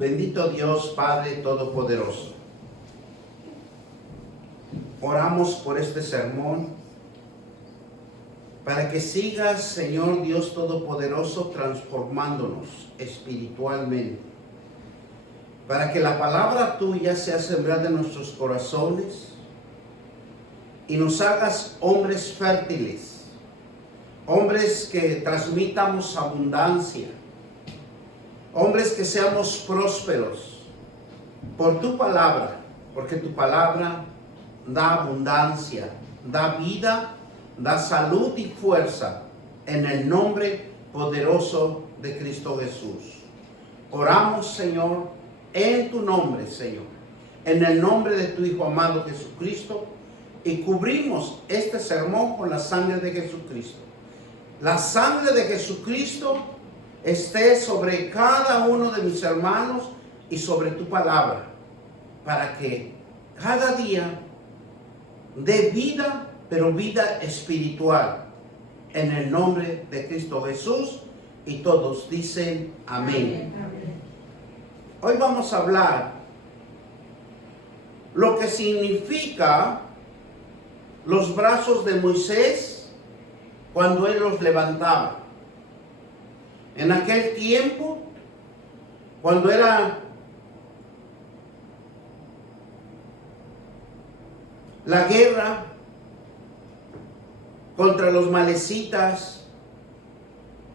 Bendito Dios, Padre Todopoderoso. Oramos por este sermón para que sigas, Señor Dios Todopoderoso, transformándonos espiritualmente. Para que la palabra tuya sea sembrada en nuestros corazones y nos hagas hombres fértiles, hombres que transmitamos abundancia, hombres que seamos prósperos por tu palabra, porque tu palabra da abundancia, da vida, da salud y fuerza en el nombre poderoso de Cristo Jesús. Oramos, Señor, en tu nombre, Señor, en el nombre de tu Hijo amado Jesucristo, y cubrimos este sermón con la sangre de Jesucristo. La sangre de Jesucristo esté sobre cada uno de mis hermanos y sobre tu palabra, para que cada día dé vida, pero vida espiritual, en el nombre de Cristo Jesús. Y todos dicen amén. Amén. Hoy vamos a hablar lo que significa los brazos de Moisés cuando él los levantaba. En aquel tiempo, cuando era la guerra contra los malecitas,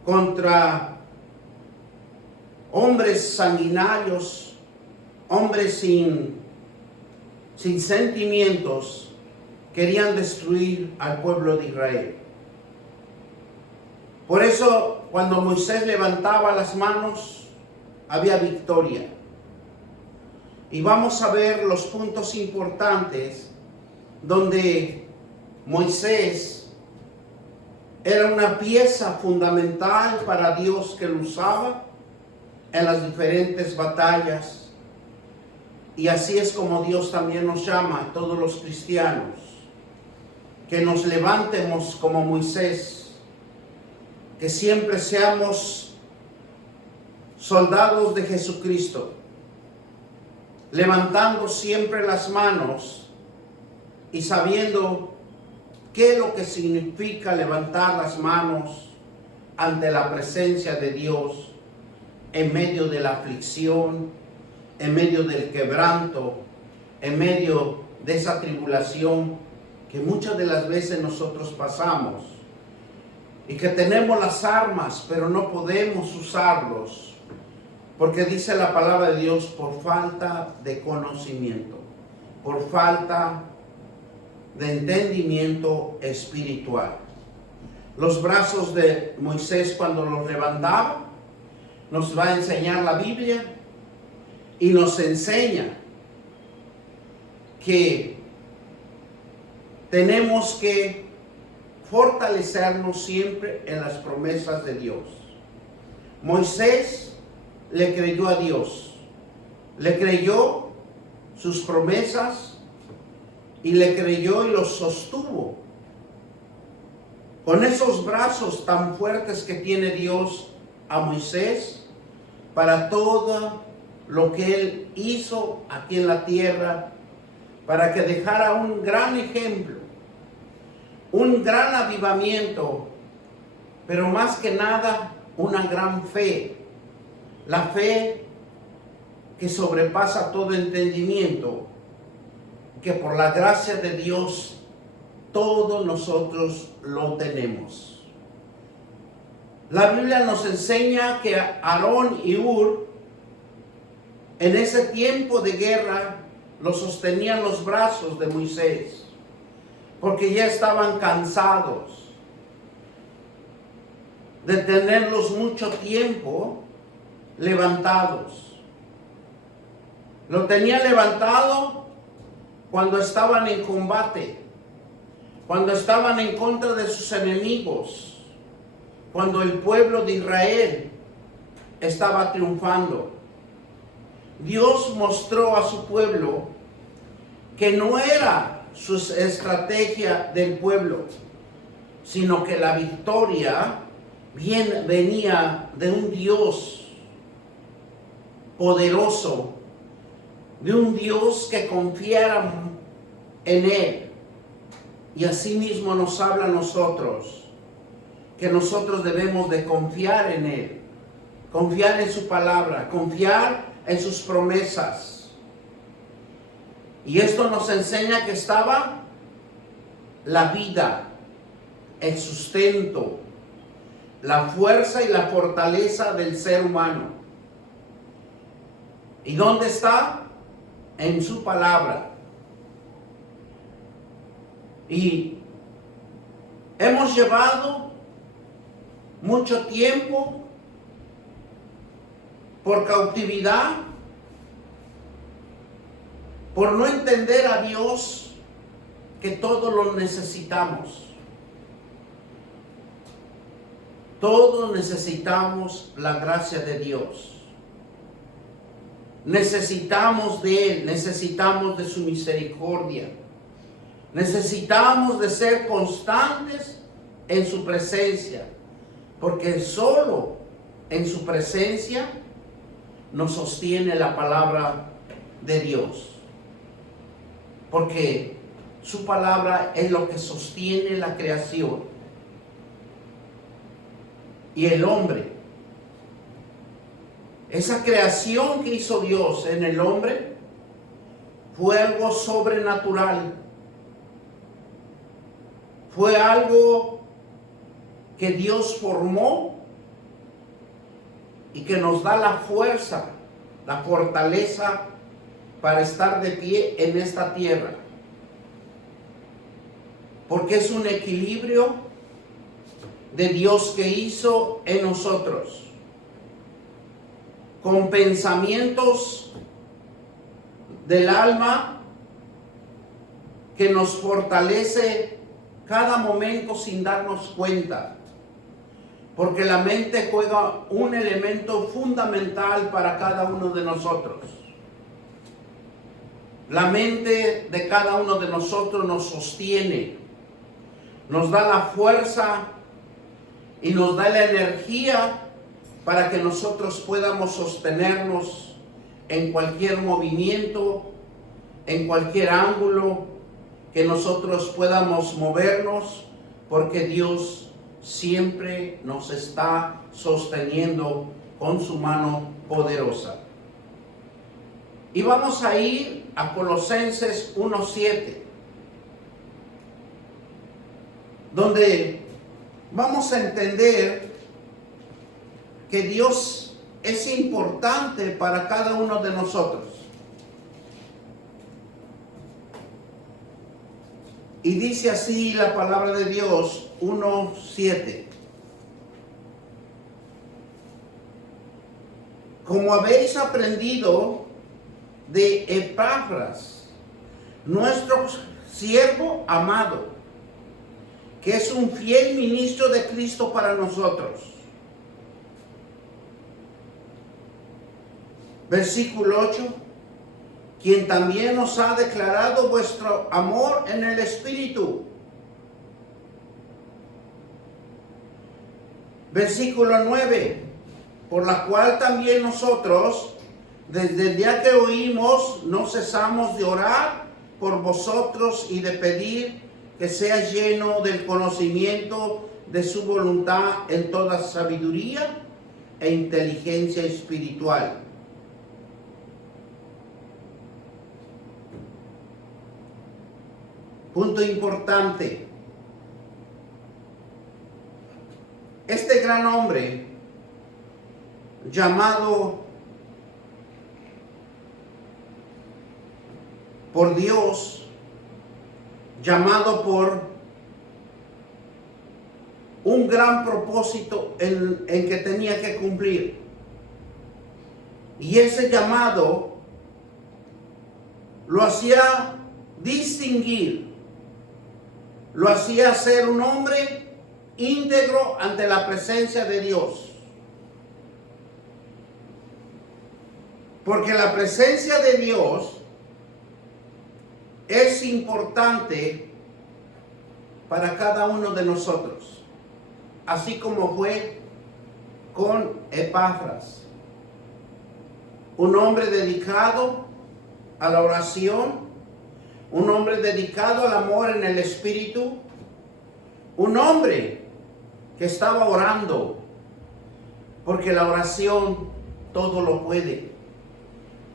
contra hombres sanguinarios, hombres sin sentimientos, querían destruir al pueblo de Israel. Por eso, cuando Moisés levantaba las manos, había victoria. Y vamos a ver los puntos importantes donde Moisés era una pieza fundamental para Dios, que lo usaba en las diferentes batallas. Y así es como Dios también nos llama a todos los cristianos, que nos levantemos como Moisés, que siempre seamos soldados de Jesucristo, levantando siempre las manos y sabiendo qué es lo que significa levantar las manos ante la presencia de Dios, en medio de la aflicción, en medio del quebranto, en medio de esa tribulación que muchas de las veces nosotros pasamos, y que tenemos las armas, pero no podemos usarlos, porque dice la palabra de Dios, por falta de conocimiento, por falta de entendimiento espiritual. Los brazos de Moisés, cuando los levantaba, nos va a enseñar la Biblia, y nos enseña que tenemos que fortalecernos siempre en las promesas de Dios. Moisés le creyó a Dios, le creyó sus promesas y le creyó y los sostuvo con esos brazos tan fuertes que tiene Dios a Moisés para todo lo que él hizo aquí en la tierra, para que dejara un gran ejemplo, un gran avivamiento, pero más que nada una gran fe, la fe que sobrepasa todo entendimiento, que por la gracia de Dios todos nosotros lo tenemos. La Biblia nos enseña que Aarón y Hur, en ese tiempo de guerra, lo sostenían los brazos de Moisés, porque ya estaban cansados de tenerlos mucho tiempo levantados. Lo tenían levantado cuando estaban en combate, cuando estaban en contra de sus enemigos, cuando el pueblo de Israel estaba triunfando. Dios mostró a su pueblo que no era su estrategia del pueblo, sino que la victoria venía de un Dios poderoso de un Dios que confiara en Él. Y asimismo nos habla a nosotros, que nosotros debemos de confiar en Él, confiar en su palabra, confiar en sus promesas. Y esto nos enseña que estaba la vida, el sustento, la fuerza y la fortaleza del ser humano. ¿Y dónde está? En su palabra. Y hemos llevado mucho tiempo por cautividad, por no entender a Dios, que todos lo necesitamos. Todos necesitamos la gracia de Dios. Necesitamos de Él, necesitamos de su misericordia. Necesitamos de ser constantes en su presencia, porque solo en su presencia nos sostiene la palabra de Dios. Porque su palabra es lo que sostiene la creación. Y el hombre, esa creación que hizo Dios en el hombre, fue algo sobrenatural. Fue algo que Dios formó y que nos da la fuerza, la fortaleza para estar de pie en esta tierra. Porque es un equilibrio de Dios que hizo en nosotros, con pensamientos del alma que nos fortalece cada momento sin darnos cuenta, porque la mente juega un elemento fundamental para cada uno de nosotros. La mente de cada uno de nosotros nos sostiene, nos da la fuerza y nos da la energía para que nosotros podamos sostenernos en cualquier movimiento, en cualquier ángulo, que nosotros podamos movernos, porque Dios siempre nos está sosteniendo con su mano poderosa. Y vamos a ir a Colosenses 1:7, donde vamos a entender que Dios es importante para cada uno de nosotros. Y dice así la palabra de Dios, 1:7. Como habéis aprendido de Epafras, nuestro siervo amado, que es un fiel ministro de Cristo para nosotros. Versículo 8. Quien también os ha declarado vuestro amor en el Espíritu. Versículo 9. Por la cual también nosotros, desde el día que oímos, no cesamos de orar por vosotros y de pedir que seas lleno del conocimiento de su voluntad en toda sabiduría e inteligencia espiritual. Punto importante. Este gran hombre, llamado por Dios, llamado por un gran propósito en que tenía que cumplir. Y ese llamado lo hacía distinguir, lo hacía ser un hombre íntegro ante la presencia de Dios. Porque la presencia de Dios es importante para cada uno de nosotros, así como fue con Epafras. un hombre dedicado a la oración, un hombre dedicado al amor en el Espíritu, un hombre que estaba orando, porque la oración todo lo puede.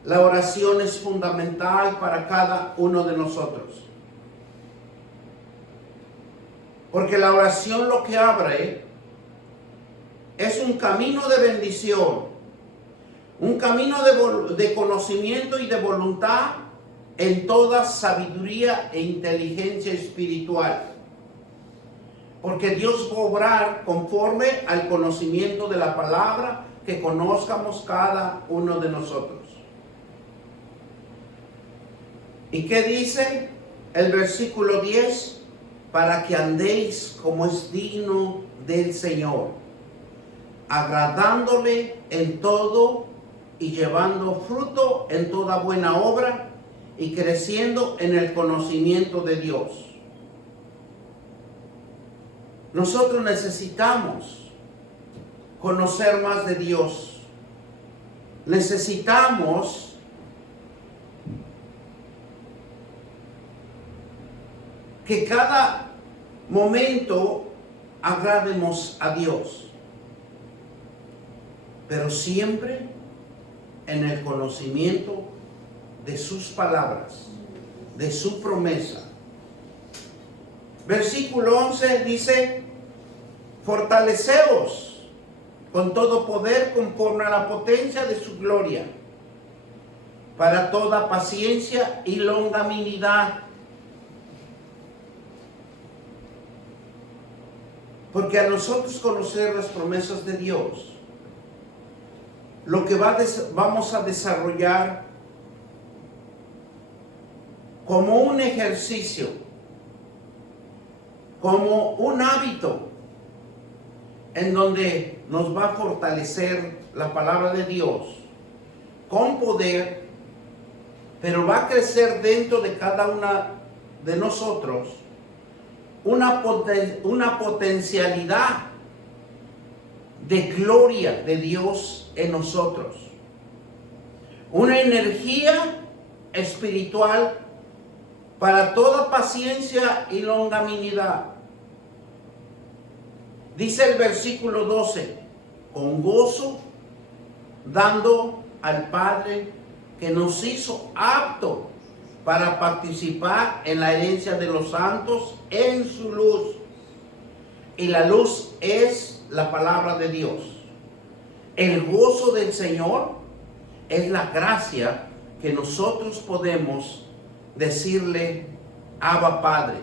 La oración es fundamental para cada uno de nosotros. Porque la oración lo que abre es un camino de bendición, un camino de conocimiento y de voluntad en toda sabiduría e inteligencia espiritual. Porque Dios va a obrar conforme al conocimiento de la palabra que conozcamos cada uno de nosotros. ¿Y qué dice el versículo 10? Para que andéis como es digno del Señor, agradándole en todo y llevando fruto en toda buena obra y creciendo en el conocimiento de Dios. Nosotros necesitamos conocer más de Dios. Necesitamos que cada momento agrademos a Dios, pero siempre en el conocimiento de sus palabras, de su promesa. Versículo 11 dice: fortaleceos con todo poder conforme a la potencia de su gloria, para toda paciencia y longanimidad. Porque a nosotros conocer las promesas de Dios, lo que vamos a desarrollar como un ejercicio, como un hábito, en donde nos va a fortalecer la palabra de Dios con poder, pero va a crecer dentro de cada una de nosotros una potencialidad de gloria de Dios en nosotros, una energía espiritual para toda paciencia y longanimidad. Dice el versículo 12: con gozo, dando al Padre que nos hizo apto para participar en la herencia de los santos en su luz. Y la luz es la palabra de Dios. El gozo del Señor es la gracia que nosotros podemos decirle: Abba Padre,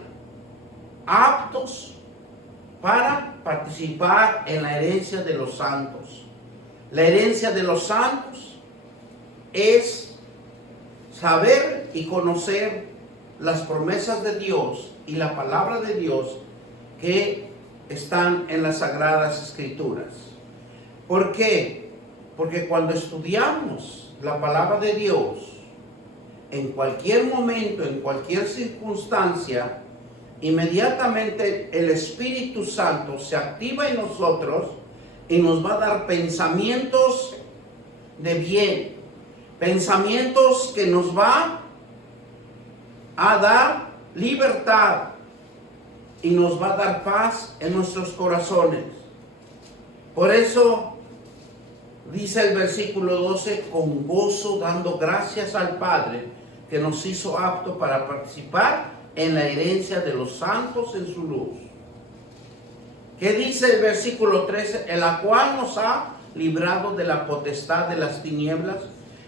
aptos para participar en la herencia de los santos. La herencia de los santos es saber y conocer las promesas de Dios y la palabra de Dios que están en las Sagradas Escrituras. ¿Por qué? Porque cuando estudiamos la palabra de Dios, en cualquier momento, en cualquier circunstancia, inmediatamente el Espíritu Santo se activa en nosotros y nos va a dar pensamientos de bien, pensamientos que nos va a dar libertad y nos va a dar paz en nuestros corazones. Por eso dice el versículo 12: con gozo dando gracias al Padre que nos hizo aptos para participar en la herencia de los santos en su luz. ¿Qué dice el versículo 13? En la cual nos ha librado de la potestad de las tinieblas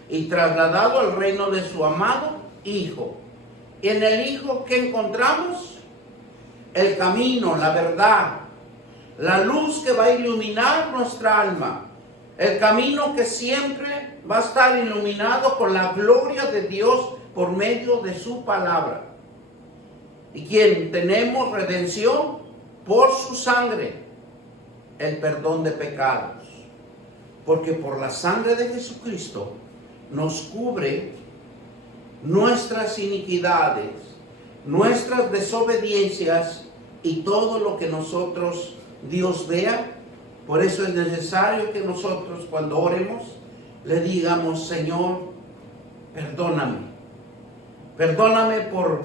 y trasladado al reino de su amado Hijo. Y en el Hijo, ¿qué encontramos? El camino, la verdad, la luz que va a iluminar nuestra alma, el camino que siempre va a estar iluminado con la gloria de Dios por medio de su palabra. Y quien tenemos redención por su sangre, el perdón de pecados. Porque por la sangre de Jesucristo nos cubre nuestras iniquidades, nuestras desobediencias y todo lo que nosotros Dios vea. Por eso es necesario que nosotros, cuando oremos, le digamos: Señor, perdóname. Perdóname por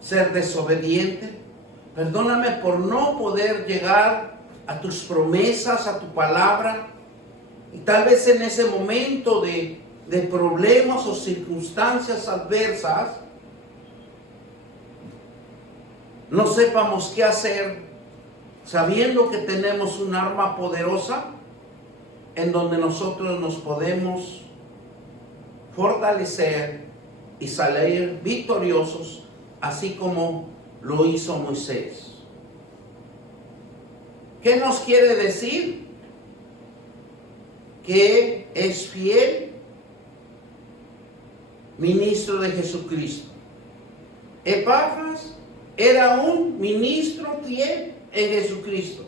ser desobediente. Perdóname por no poder llegar a tus promesas, a tu palabra. Y tal vez en ese momento de problemas o circunstancias adversas, no sepamos qué hacer, sabiendo que tenemos un arma poderosa en donde nosotros nos podemos fortalecer y salir victoriosos, así como lo hizo Moisés. ¿Qué nos quiere decir? Que es fiel ministro de Jesucristo. Epafras era un ministro fiel en Jesucristo.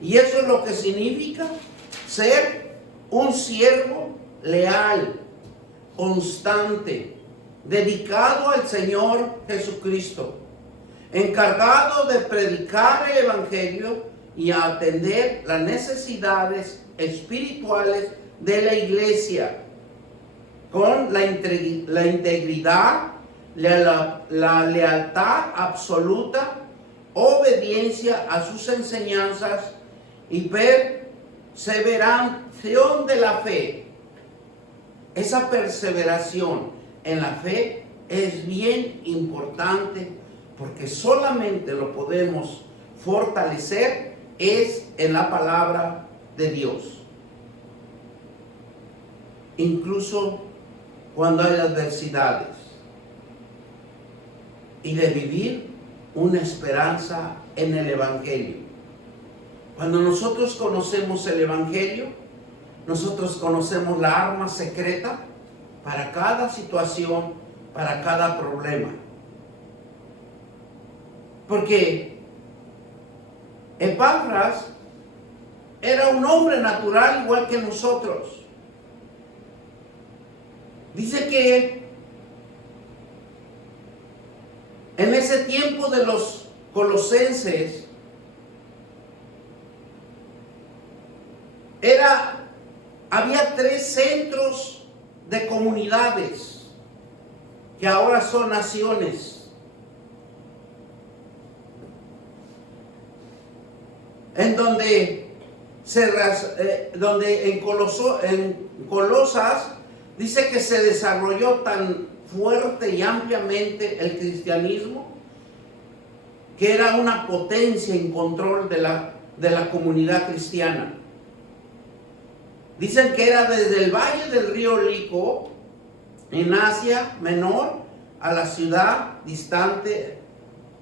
Y eso es lo que significa ser un siervo leal, constante, dedicado al Señor Jesucristo, encargado de predicar el Evangelio y atender las necesidades espirituales de la iglesia, con la integridad, la lealtad absoluta, obediencia a sus enseñanzas y perseveración de la fe. Esa perseveración en la fe es bien importante, porque solamente lo podemos fortalecer es en la palabra de Dios. Incluso cuando hay adversidades, y de vivir una esperanza en el Evangelio. Cuando nosotros conocemos el Evangelio, nosotros conocemos la arma secreta para cada situación, para cada problema. Porque Epafras era un hombre natural igual que nosotros. Dice que en ese tiempo de los colosenses había 3 centros de comunidades que ahora son naciones, en donde en Colosas dice que se desarrolló tan fuerte y ampliamente el cristianismo, que era una potencia en control de la comunidad cristiana. Dicen que era desde el valle del río Lico, en Asia Menor, a la ciudad distante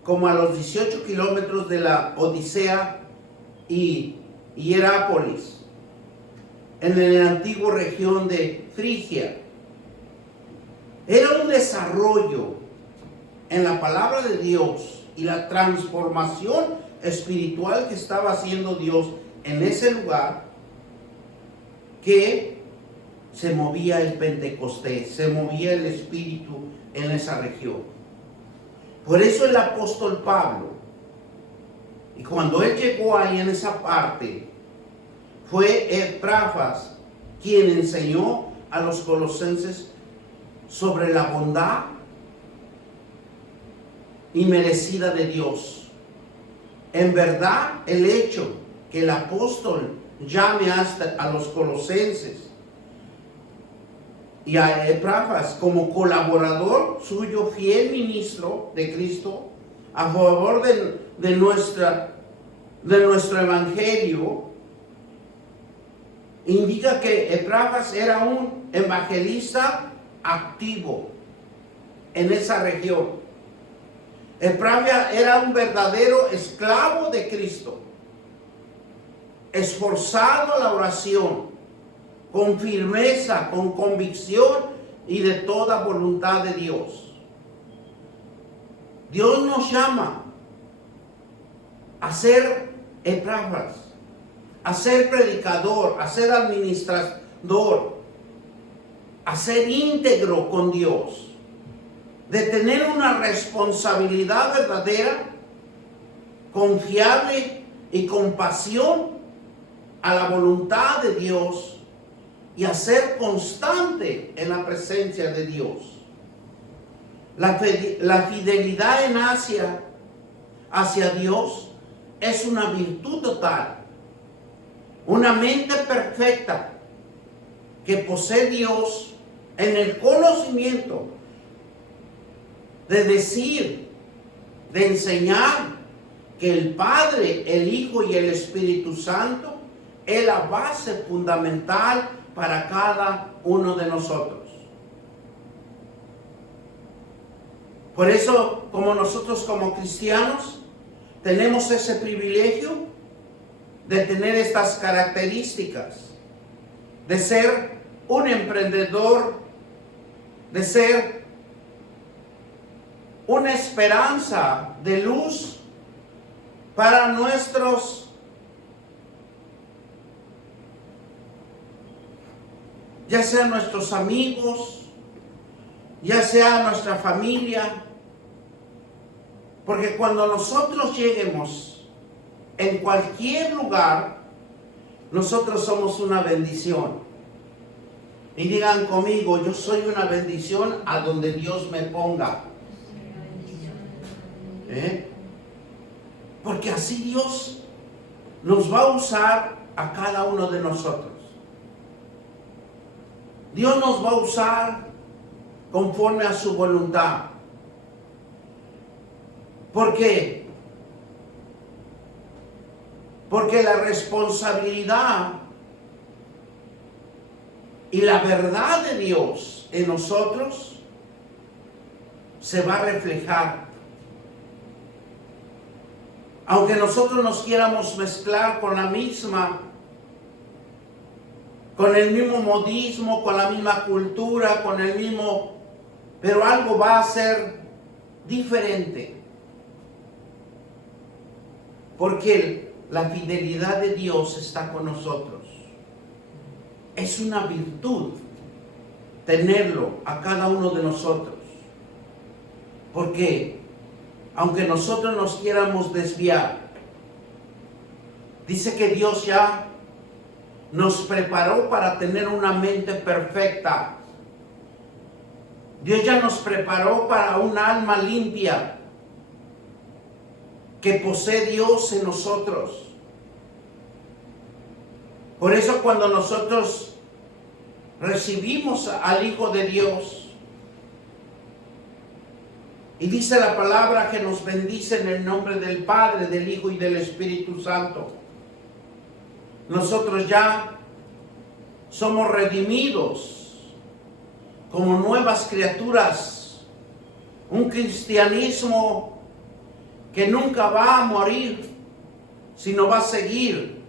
como a los 18 kilómetros de la Odisea y Hierápolis, en la antigua región de Frigia. Era un desarrollo en la palabra de Dios y la transformación espiritual que estaba haciendo Dios en ese lugar, que se movía el Pentecostés, se movía el Espíritu en esa región. Por eso el apóstol Pablo, y cuando él llegó ahí en esa parte, fue Epafras quien enseñó a los colosenses sobre la bondad inmerecida de Dios. En verdad, el hecho que el apóstol llame hasta a los colosenses y a Epafras como colaborador suyo, fiel ministro de Cristo, a favor de nuestro evangelio, indica que Epafras era un evangelista activo en esa región. Epafras era un verdadero esclavo de Cristo, esforzado a la oración, con firmeza, con convicción y de toda voluntad de Dios. Dios nos llama a ser Epafras, a ser predicador, a ser administrador, a ser íntegro con Dios, de tener una responsabilidad verdadera, confiable y con pasión a la voluntad de Dios y a ser constante en la presencia de Dios. La fidelidad hacia Dios es una virtud total. Una mente perfecta que posee Dios en el conocimiento de decir, de enseñar que el Padre, el Hijo y el Espíritu Santo es la base fundamental para cada uno de nosotros. Por eso, como nosotros como cristianos, tenemos ese privilegio de tener estas características, de ser un emprendedor, de ser una esperanza de luz para nuestros, ya sea nuestros amigos, ya sea nuestra familia, porque cuando nosotros lleguemos en cualquier lugar, nosotros somos una bendición. Y digan conmigo, yo soy una bendición a donde Dios me ponga. Porque así Dios nos va a usar a cada uno de nosotros. Dios nos va a usar conforme a su voluntad. ¿Por qué? Porque la responsabilidad y la verdad de Dios en nosotros se va a reflejar. Aunque nosotros nos quieramos mezclar con el mismo modismo, con la misma cultura, pero algo va a ser diferente. Porque la fidelidad de Dios está con nosotros. Es una virtud tenerlo a cada uno de nosotros. Porque aunque nosotros nos quieramos desviar, dice que Dios ya nos preparó para tener una mente perfecta. Dios ya nos preparó para un alma limpia que posee Dios en nosotros. Por eso cuando nosotros recibimos al Hijo de Dios, y dice la palabra que nos bendice en el nombre del Padre, del Hijo y del Espíritu Santo, nosotros ya somos redimidos como nuevas criaturas. Un cristianismo que nunca va a morir, sino va a seguir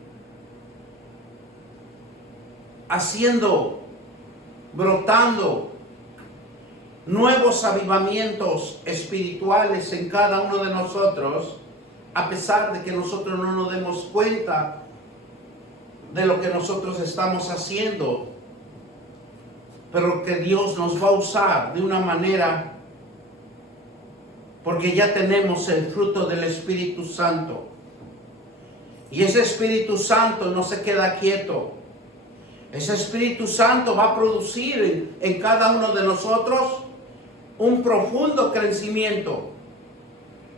brotando nuevos avivamientos espirituales en cada uno de nosotros, a pesar de que nosotros no nos demos cuenta de lo que nosotros estamos haciendo, pero que Dios nos va a usar de una manera, porque ya tenemos el fruto del Espíritu Santo. Y ese Espíritu Santo no se queda quieto. Ese Espíritu Santo va a producir en cada uno de nosotros un profundo crecimiento,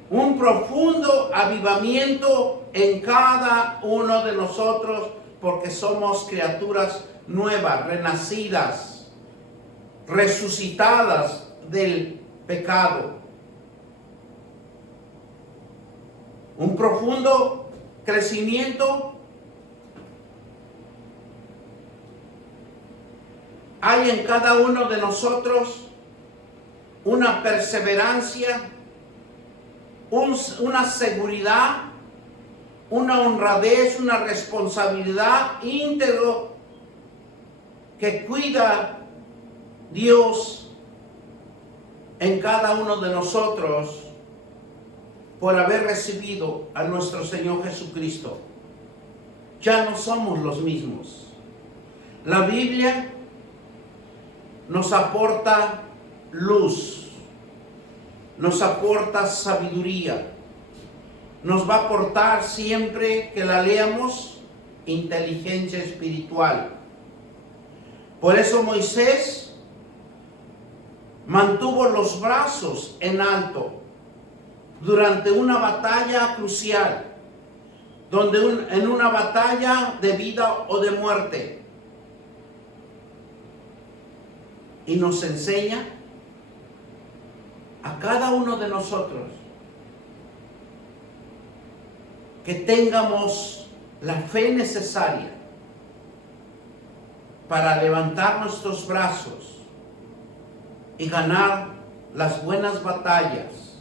un profundo avivamiento en cada uno de nosotros, porque somos criaturas nuevas, renacidas, resucitadas del pecado. Un profundo crecimiento hay en cada uno de nosotros, una perseverancia, una seguridad, una honradez, una responsabilidad íntegro que cuida Dios en cada uno de nosotros por haber recibido a nuestro Señor Jesucristo. Ya no somos los mismos. La Biblia nos aporta luz, nos aporta sabiduría, nos va a aportar siempre que la leamos inteligencia espiritual. Por eso Moisés mantuvo los brazos en alto durante una batalla crucial, en una batalla de vida o de muerte. Y nos enseña a cada uno de nosotros que tengamos la fe necesaria para levantar nuestros brazos y ganar las buenas batallas,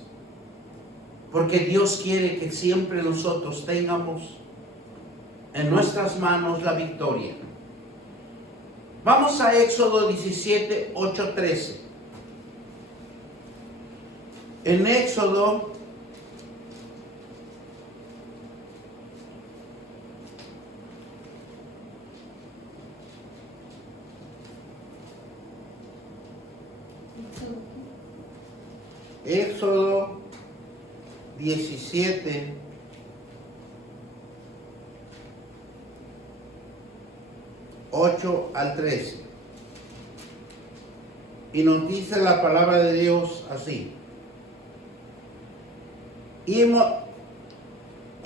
porque Dios quiere que siempre nosotros tengamos en nuestras manos la victoria. Vamos a Éxodo 17, 8, 13. En Éxodo Éxodo 17, 8 al 13. Y nos dice la palabra de Dios así. Y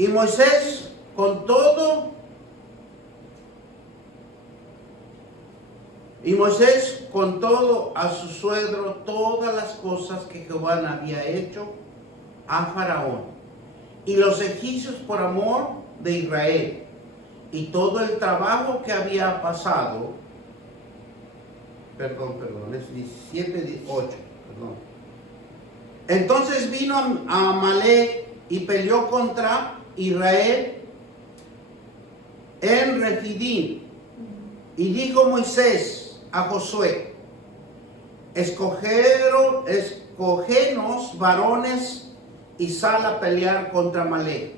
Moisés con todo a su suegro todas las cosas que Jehová había hecho a Faraón y los egipcios por amor de Israel, y todo el trabajo que había pasado. Perdón, es 17, 8, perdón. Entonces vino a Amalek y peleó contra Israel en Refidim. Y dijo Moisés a Josué: escogenos varones y sal a pelear contra Amalek.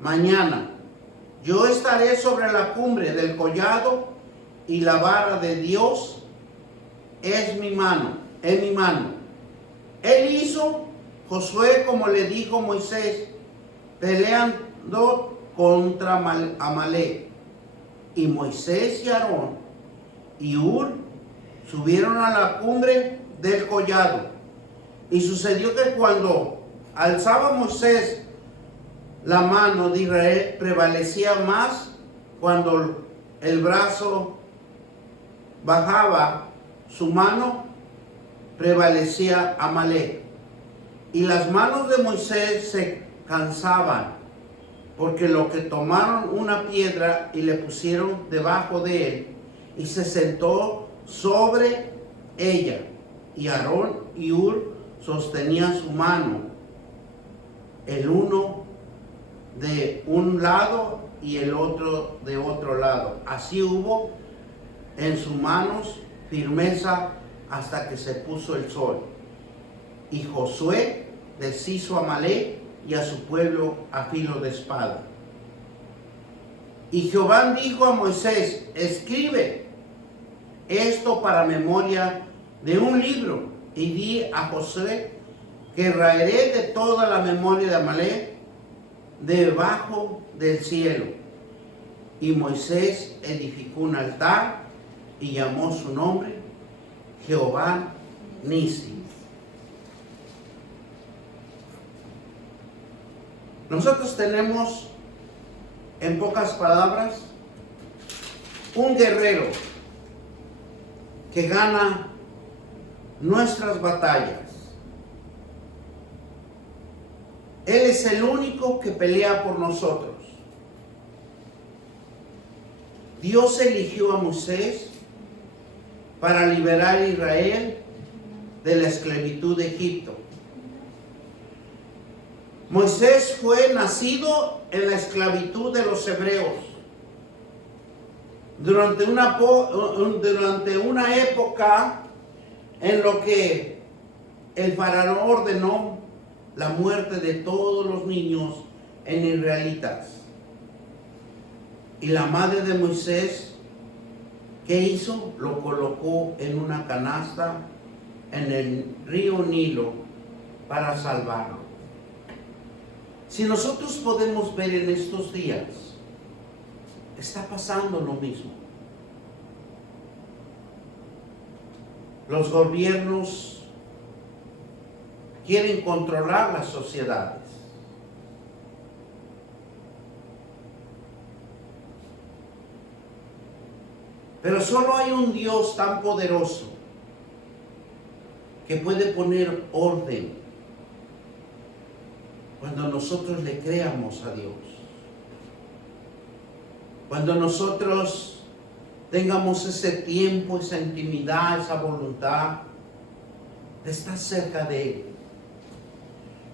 Mañana yo estaré sobre la cumbre del collado, y la vara de Dios es mi mano. Él hizo Josué como le dijo Moisés, peleando contra Amalek. Y Moisés y Aarón y Hur subieron a la cumbre del collado. Y sucedió que cuando alzaba Moisés la mano de Israel, prevalecía más. Cuando el brazo bajaba su mano, prevalecía Amalek. Y las manos de Moisés se cansaban, porque lo que tomaron una piedra y le pusieron debajo de él, y se sentó sobre ella. Y Aarón y Hur sostenían su mano, el uno de un lado y el otro de otro lado. Así hubo en sus manos firmeza hasta que se puso el sol. Y Josué deshizo a Amalek y a su pueblo a filo de espada. Y Jehová dijo a Moisés: escribe esto para memoria de un libro, y di a Josué que raeré de toda la memoria de Amalek debajo del cielo. Y Moisés edificó un altar y llamó su nombre Jehová Nisi. Nosotros tenemos, en pocas palabras, un guerrero que gana nuestras batallas. Él es el único que pelea por nosotros. Dios eligió a Moisés para liberar a Israel de la esclavitud de Egipto. Moisés fue nacido en la esclavitud de los hebreos. Durante una época en lo que el faraón ordenó la muerte de todos los niños en israelitas. Y la madre de Moisés, ¿qué hizo? Lo colocó en una canasta en el río Nilo para salvarlo. Si nosotros podemos ver en estos días, está pasando lo mismo. Los gobiernos quieren controlar las sociedades. Pero solo hay un Dios tan poderoso que puede poner orden cuando nosotros le creamos a Dios. Cuando nosotros tengamos ese tiempo, esa intimidad, esa voluntad de estar cerca de Él.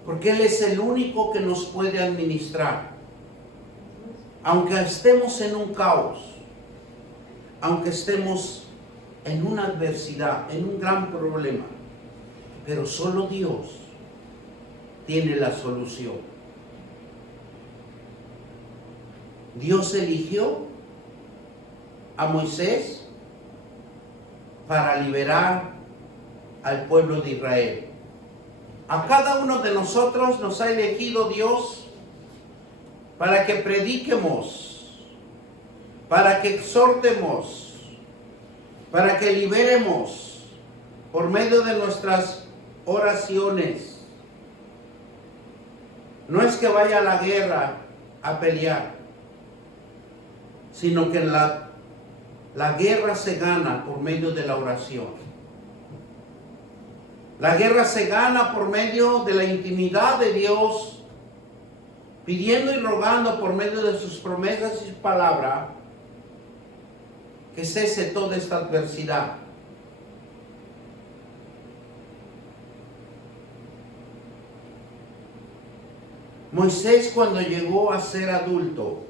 Porque Él es el único que nos puede administrar. Aunque estemos en un caos, aunque estemos en una adversidad, en un gran problema, pero solo Dios tiene la solución. Dios eligió a Moisés para liberar al pueblo de Israel. A cada uno de nosotros nos ha elegido Dios para que prediquemos, para que exhortemos, para que liberemos por medio de nuestras oraciones. No es que vaya a la guerra a pelear, sino que la guerra se gana por medio de la oración. La guerra se gana por medio de la intimidad de Dios, pidiendo y rogando por medio de sus promesas y su palabra que cese toda esta adversidad. Moisés, cuando llegó a ser adulto,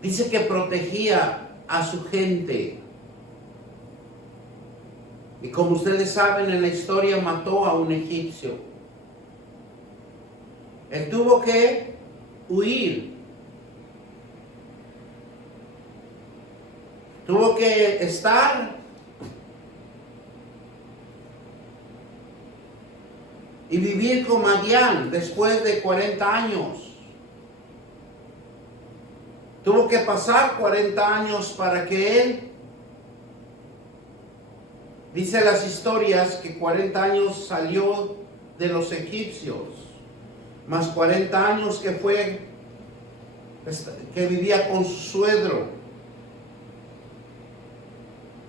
dice que protegía a su gente. Y como ustedes saben, en la historia mató a un egipcio. Él tuvo que huir. Tuvo que estar y vivir con Madián después de 40 años. Tuvo que pasar 40 años para que él, dice las historias, que 40 años salió de los egipcios, más 40 años que vivía con su suegro.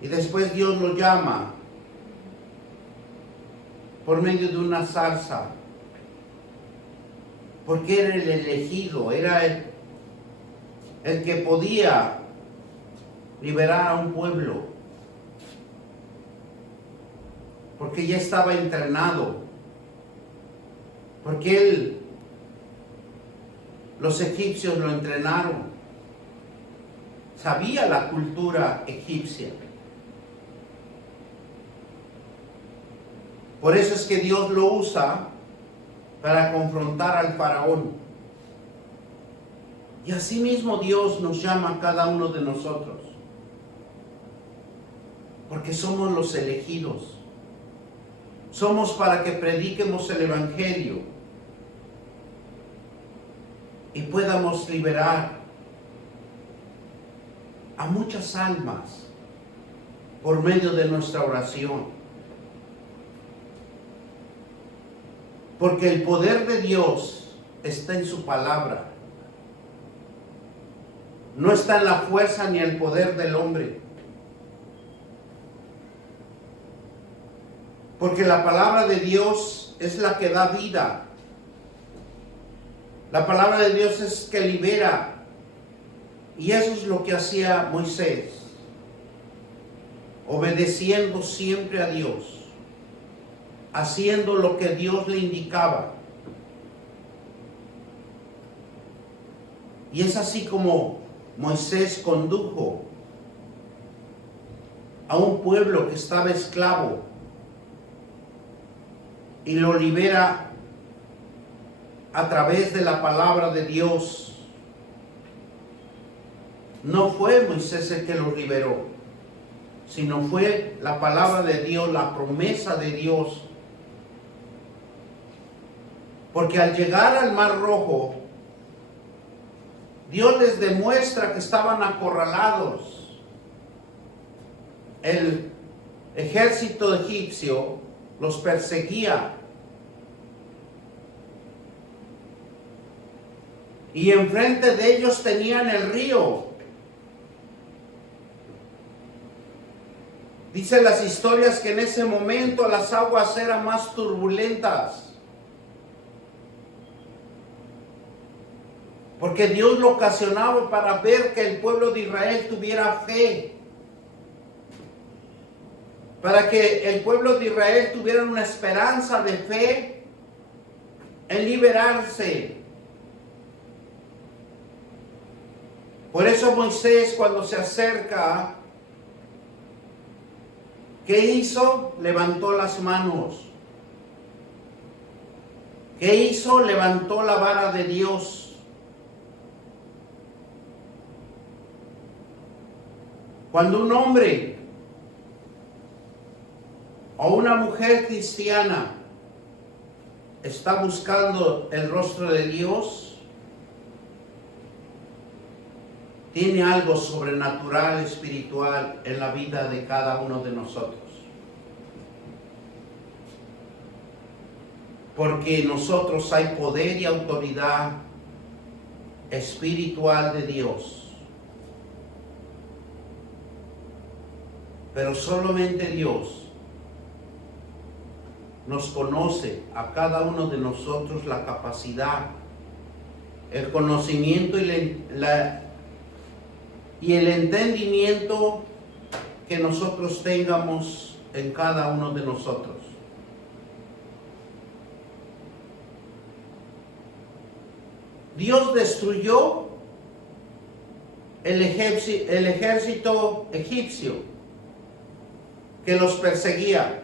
Y después Dios lo llama por medio de una zarza, porque era el elegido, era el que podía liberar a un pueblo, porque ya estaba entrenado, porque los egipcios lo entrenaron, sabía la cultura egipcia. Por eso es que Dios lo usa para confrontar al faraón. Y asimismo Dios nos llama a cada uno de nosotros, porque somos los elegidos. Somos para que prediquemos el Evangelio y podamos liberar a muchas almas por medio de nuestra oración. Porque el poder de Dios está en su palabra. No está en la fuerza ni el poder del hombre. Porque la palabra de Dios es la que da vida. La palabra de Dios es que libera. Y eso es lo que hacía Moisés, obedeciendo siempre a Dios, haciendo lo que Dios le indicaba. Y es así como Moisés condujo a un pueblo que estaba esclavo y lo libera a través de la palabra de Dios. No fue Moisés el que lo liberó, sino fue la palabra de Dios, la promesa de Dios. Porque al llegar al Mar Rojo, Dios les demuestra que estaban acorralados. el ejército egipcio los perseguía. Y enfrente de ellos tenían el río. Dicen las historias que en ese momento las aguas eran más turbulentas. Porque Dios lo ocasionaba para ver que el pueblo de Israel tuviera fe. Para que el pueblo de Israel tuviera una esperanza de fe en liberarse. Por eso Moisés, cuando se acerca, ¿qué hizo? Levantó las manos. ¿Qué hizo? Levantó la vara de Dios. Cuando un hombre o una mujer cristiana está buscando el rostro de Dios, tiene algo sobrenatural, espiritual en la vida de cada uno de nosotros. Porque en nosotros hay poder y autoridad espiritual de Dios. Pero solamente Dios nos conoce a cada uno de nosotros la capacidad, el conocimiento y el entendimiento que nosotros tengamos en cada uno de nosotros. Dios destruyó el ejército egipcio que los perseguía.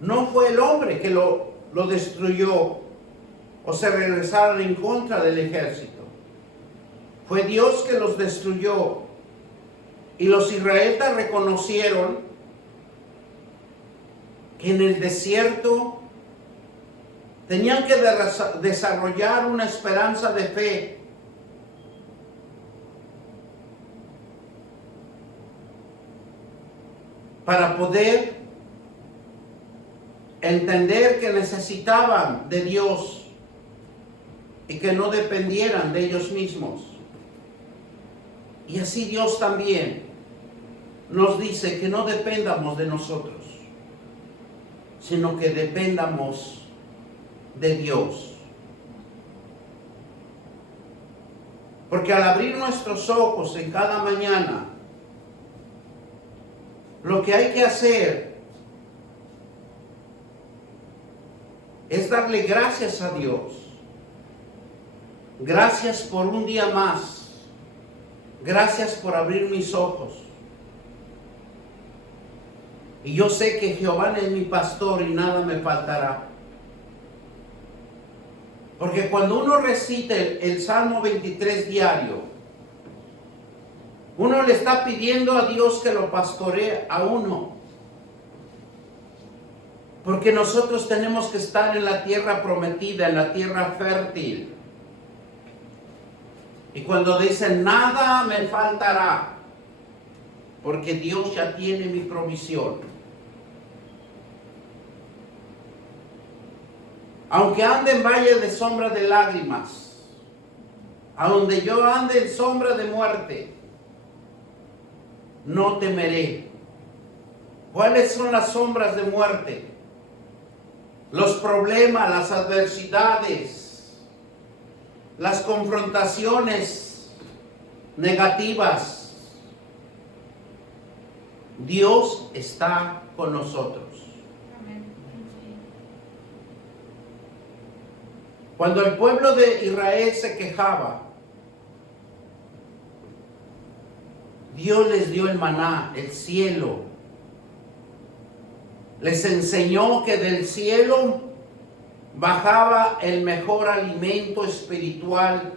No fue el hombre que lo destruyó o se regresaron en contra del ejército. Fue Dios que los destruyó. Y los israelitas reconocieron que en el desierto tenían que desarrollar una esperanza de fe. Para poder entender que necesitaban de Dios y que no dependieran de ellos mismos. Y así Dios también nos dice que no dependamos de nosotros, sino que dependamos de Dios. Porque al abrir nuestros ojos en cada mañana, lo que hay que hacer es darle gracias a Dios. Gracias por un día más. Gracias por abrir mis ojos. Y yo sé que Jehová es mi pastor y nada me faltará. Porque cuando uno recita el Salmo 23 diario, uno le está pidiendo a Dios que lo pastoree a uno. Porque nosotros tenemos que estar en la tierra prometida, en la tierra fértil. Y cuando dicen nada me faltará, porque Dios ya tiene mi provisión. Aunque ande en valle de sombra de lágrimas, a donde yo ande en sombra de muerte, no temeré. ¿Cuáles son las sombras de muerte? Los problemas, las adversidades, las confrontaciones negativas. Dios está con nosotros. Cuando el pueblo de Israel se quejaba, Dios les dio el maná, el cielo. Les enseñó que del cielo bajaba el mejor alimento espiritual.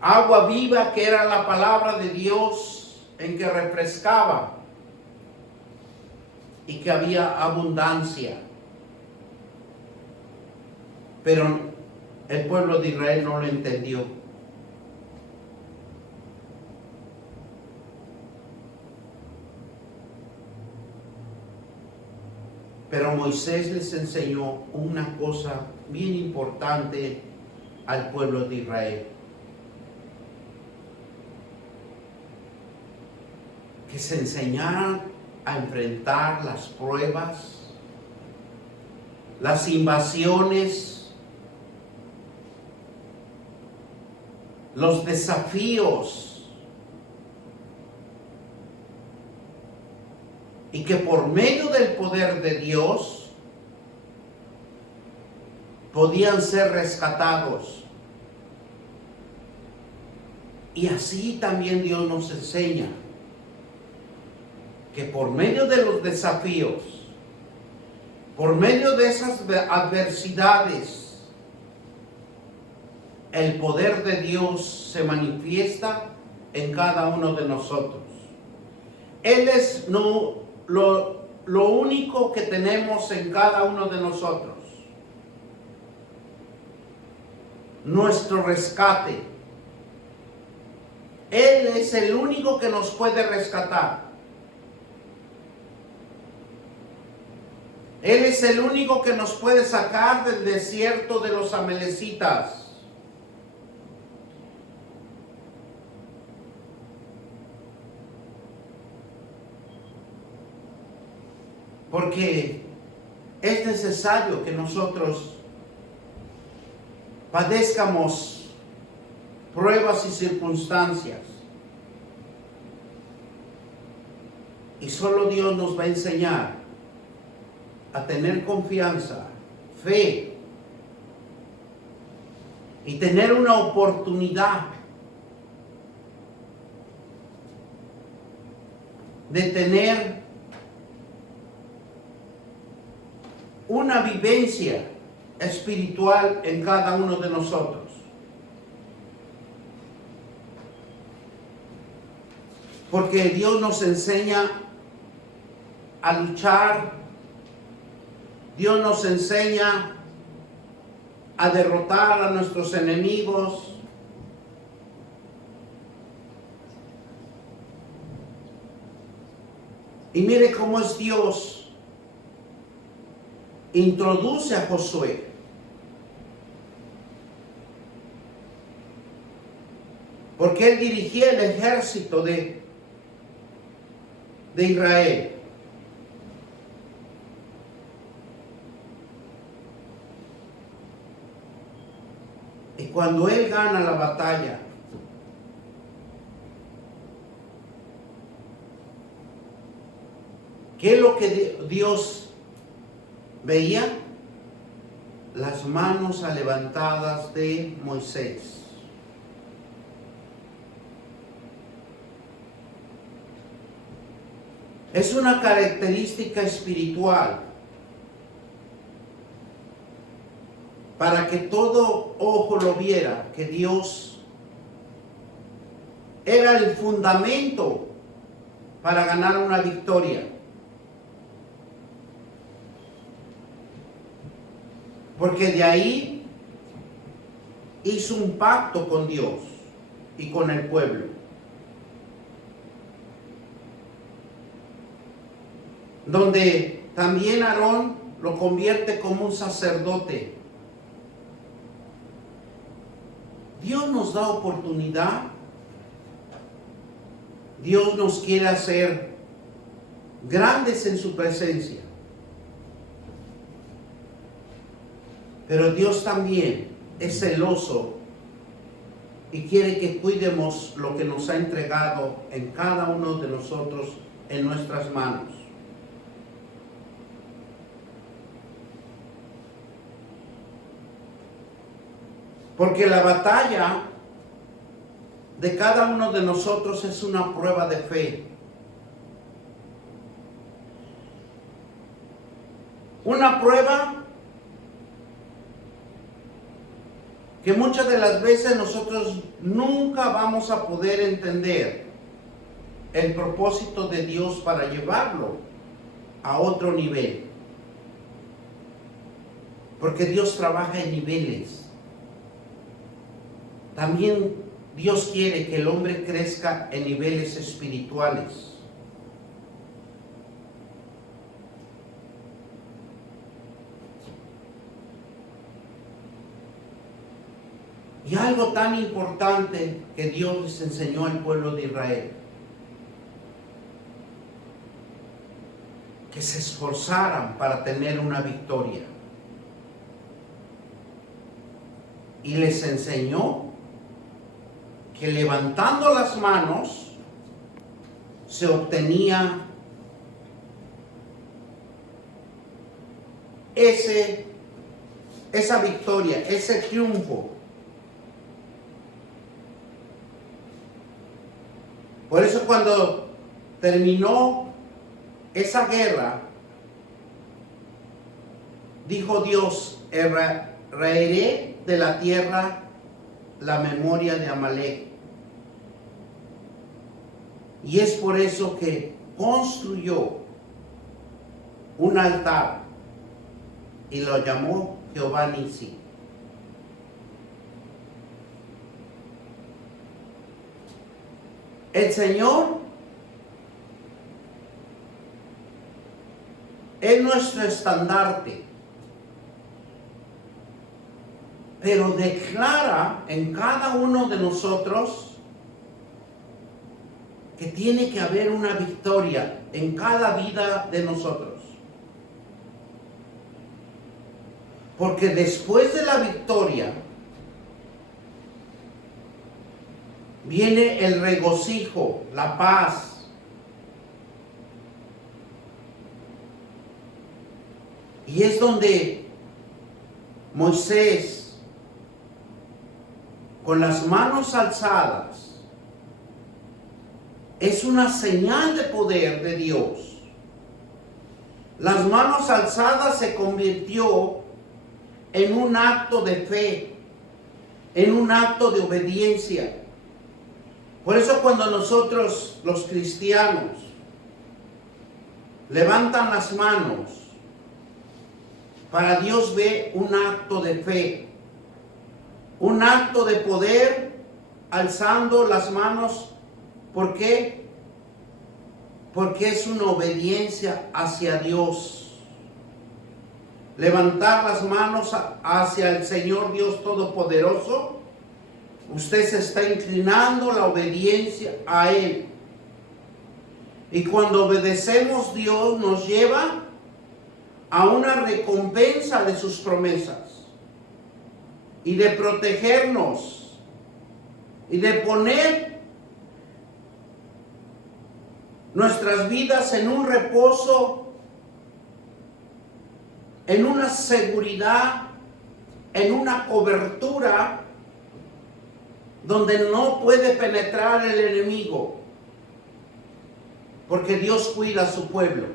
Agua viva, que era la palabra de Dios, en que refrescaba y que había abundancia. Pero el pueblo de Israel no lo entendió. Pero Moisés les enseñó una cosa bien importante al pueblo de Israel. Que se enseñaran a enfrentar las pruebas, las invasiones, los desafíos, y que por medio del poder de Dios podían ser rescatados. Y así también Dios nos enseña que por medio de los desafíos, por medio de esas adversidades, el poder de Dios se manifiesta en cada uno de nosotros. Él es lo único que tenemos en cada uno de nosotros. Nuestro rescate. Él es el único que nos puede rescatar. Él es el único que nos puede sacar del desierto de los amalecitas. Porque es necesario que nosotros padezcamos pruebas y circunstancias. Y solo Dios nos va a enseñar a tener confianza, fe y tener una oportunidad de tener una vivencia espiritual en cada uno de nosotros. Porque Dios nos enseña a luchar, Dios nos enseña a derrotar a nuestros enemigos. Y mire cómo es Dios. Introduce a Josué. Porque él dirigía el ejército de Israel. Y cuando él gana la batalla, ¿qué es lo que Dios veía? Las manos levantadas de Moisés. Es una característica espiritual para que todo ojo lo viera, que Dios era el fundamento para ganar una victoria. Porque de ahí hizo un pacto con Dios y con el pueblo. Donde también Aarón lo convierte como un sacerdote. Dios nos da oportunidad. Dios nos quiere hacer grandes en su presencia. Pero Dios también es celoso y quiere que cuidemos lo que nos ha entregado en cada uno de nosotros en nuestras manos. Porque la batalla de cada uno de nosotros es una prueba de fe. Una prueba que muchas de las veces nosotros nunca vamos a poder entender el propósito de Dios para llevarlo a otro nivel. Porque Dios trabaja en niveles. También Dios quiere que el hombre crezca en niveles espirituales. Y algo tan importante que Dios les enseñó al pueblo de Israel: que se esforzaran para tener una victoria. Y les enseñó que levantando las manos se obtenía esa victoria, ese triunfo. Por eso cuando terminó esa guerra, dijo Dios: raeré de la tierra la memoria de Amalek. Y es por eso que construyó un altar y lo llamó Jehová Nisi. El Señor es nuestro estandarte, pero declara en cada uno de nosotros que tiene que haber una victoria en cada vida de nosotros. Porque después de la victoria viene el regocijo, la paz. Y es donde Moisés, con las manos alzadas, es una señal de poder de Dios. Las manos alzadas se convirtió en un acto de fe, en un acto de obediencia. Por eso cuando nosotros, los cristianos, levantan las manos, para Dios ve un acto de fe, un acto de poder, alzando las manos. ¿Por qué? Porque es una obediencia hacia Dios. Levantar las manos hacia el Señor Dios Todopoderoso, usted se está inclinando la obediencia a Él. Y cuando obedecemos, Dios nos lleva a una recompensa de sus promesas y de protegernos y de poner nuestras vidas en un reposo, en una seguridad, en una cobertura donde no puede penetrar el enemigo, porque Dios cuida a su pueblo.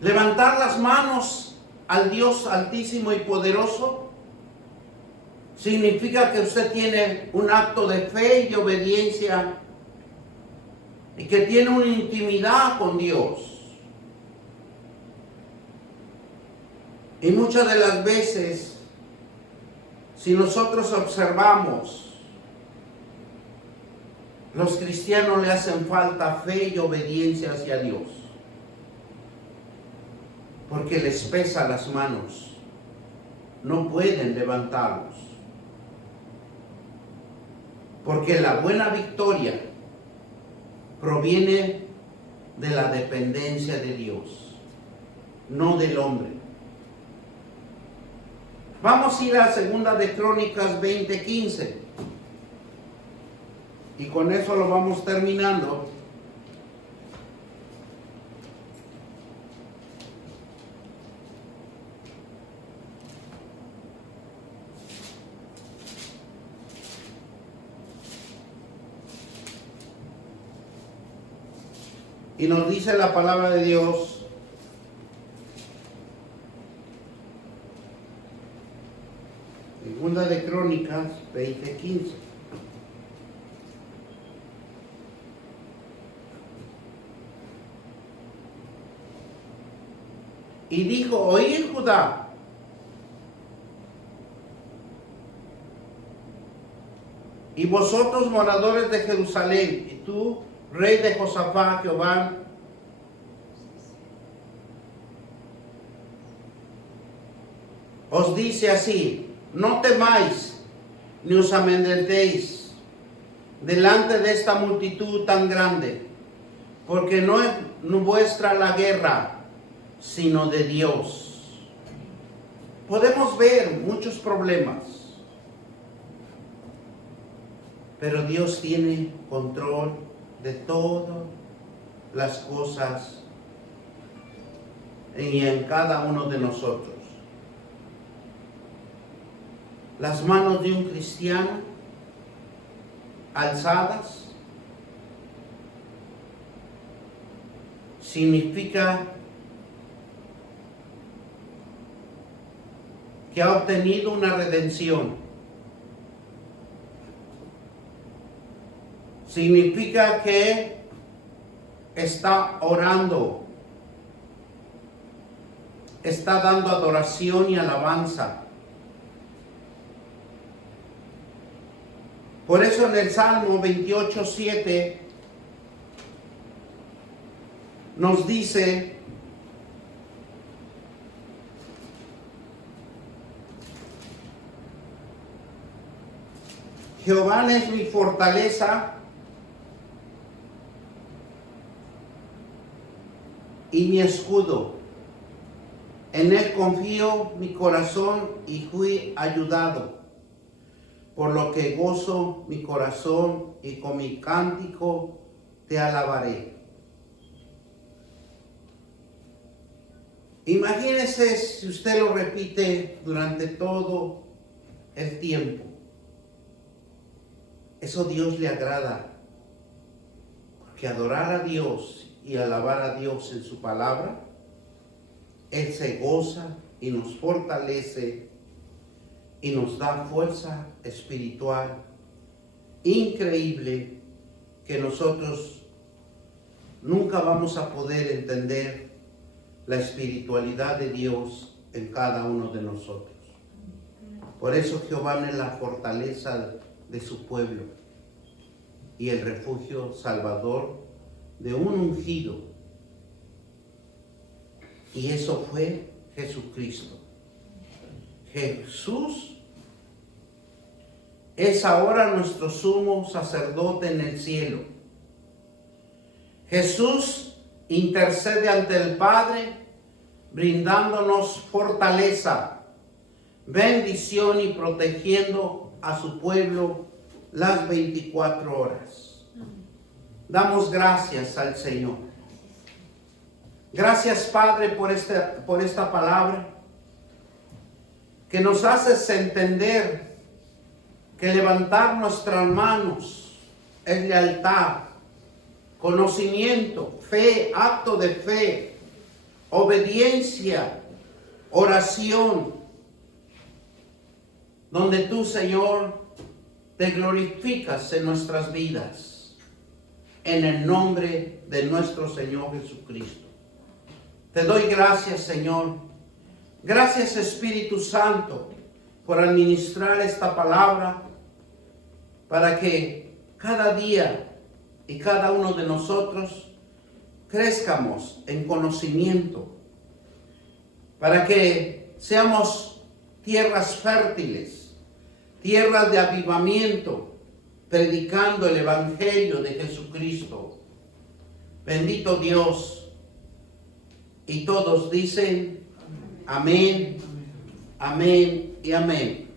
Levantar las manos al Dios altísimo y poderoso significa que usted tiene un acto de fe y de obediencia y que tiene una intimidad con Dios. Y muchas de las veces, si nosotros observamos, los cristianos le hacen falta fe y obediencia hacia Dios, porque les pesa las manos, no pueden levantarlos, porque la buena victoria proviene de la dependencia de Dios, no del hombre. Vamos a ir a 2 de Crónicas 20:15 y con eso lo vamos terminando. Y nos dice la palabra de Dios: Segunda de Crónicas 20:15. Y dijo: oíd Judá, y vosotros moradores de Jerusalén, y tú, rey de Josafat, Jehová, os dice así: no temáis, ni os amedrentéis delante de esta multitud tan grande, porque no es vuestra la guerra, sino de Dios. Podemos ver muchos problemas, pero Dios tiene control de todas las cosas y en cada uno de nosotros. Las manos de un cristiano alzadas significa que ha obtenido una redención. Significa que está orando, está dando adoración y alabanza. Por eso en el Salmo 28:7 nos dice: Jehová es mi fortaleza y mi escudo. En él confío mi corazón y fui ayudado. Por lo que gozo mi corazón y con mi cántico te alabaré. Imagínese si usted lo repite durante todo el tiempo. Eso a Dios le agrada. Porque adorar a Dios y alabar a Dios en su palabra, Él se goza y nos fortalece y nos da fuerza espiritual increíble que nosotros nunca vamos a poder entender la espiritualidad de Dios en cada uno de nosotros. Por eso Jehová es la fortaleza de su pueblo y el refugio salvador de un ungido. Y eso fue Jesucristo. Jesús es ahora nuestro sumo sacerdote en el cielo. Jesús intercede ante el Padre, brindándonos fortaleza, bendición y protegiendo a su pueblo las 24 horas. Damos gracias al Señor. Gracias, Padre, por esta palabra que nos haces entender que levantar nuestras manos es lealtad, conocimiento, fe, acto de fe, obediencia, oración, donde tú, Señor, te glorificas en nuestras vidas, en el nombre de nuestro Señor Jesucristo. Te doy gracias, Señor. Gracias, Espíritu Santo, por administrar esta palabra, para que cada día y cada uno de nosotros crezcamos en conocimiento, para que seamos tierras fértiles, tierras de avivamiento, predicando el Evangelio de Jesucristo. Bendito Dios. Y todos dicen amén, amén y amén.